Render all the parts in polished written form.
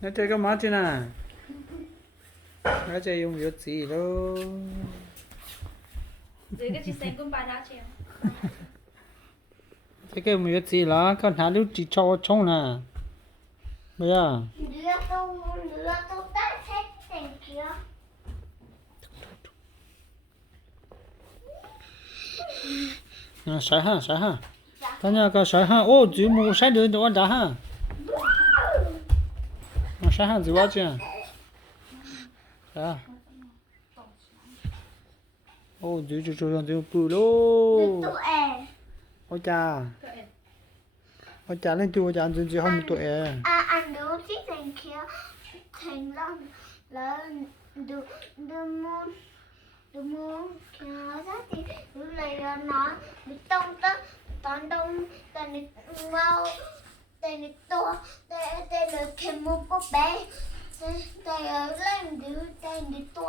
nó chơi cái má chứ nè nó chơi dùng việc gì đâu Rồi cái chị xem cũng bài đá chèo. cái việc gì là con hả lúc chỉ cho trông nè bây giờ Đưa tôi đã hết thành kia. sải ha cái nhà cái sải ha ô chỉ mua sải được cho anh đã ha sải ha gì vậy chứ à ô chỉ bự lô Tụi em. ôi cha lên chùa cha chỉ không tụi Anh đưa chiếc thành kia thành là đưa mua kia ra thì đưa lại là nó bị tông tới toàn đông tại này mau tại này to tại là thêm một cô bé tại lên đưa tại này to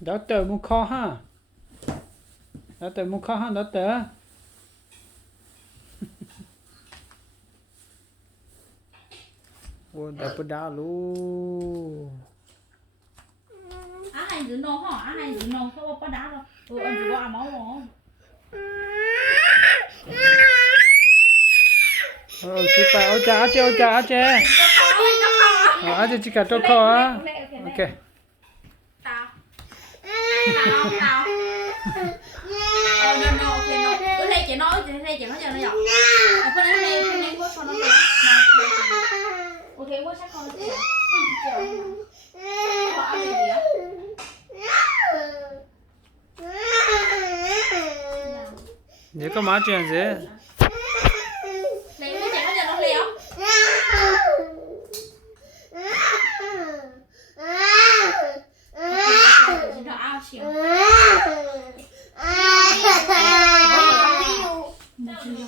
đó tờ mua kho ha đó tờ mua kho ha đó tờ ôi đập đá luôn Á này giữ nông hả? Á này giữ nông không có đá đâu. Anh giữ qua máu không? chị phải ôi cha chỉ cả cho kho á ok Tao. No, okay, no. Bữa nay chị nói cho nó giọt. Bữa nay có con nó kìa. Ok, có chắc con nó kìa. Có ăn gì vậy? nhớ có má chuyện gì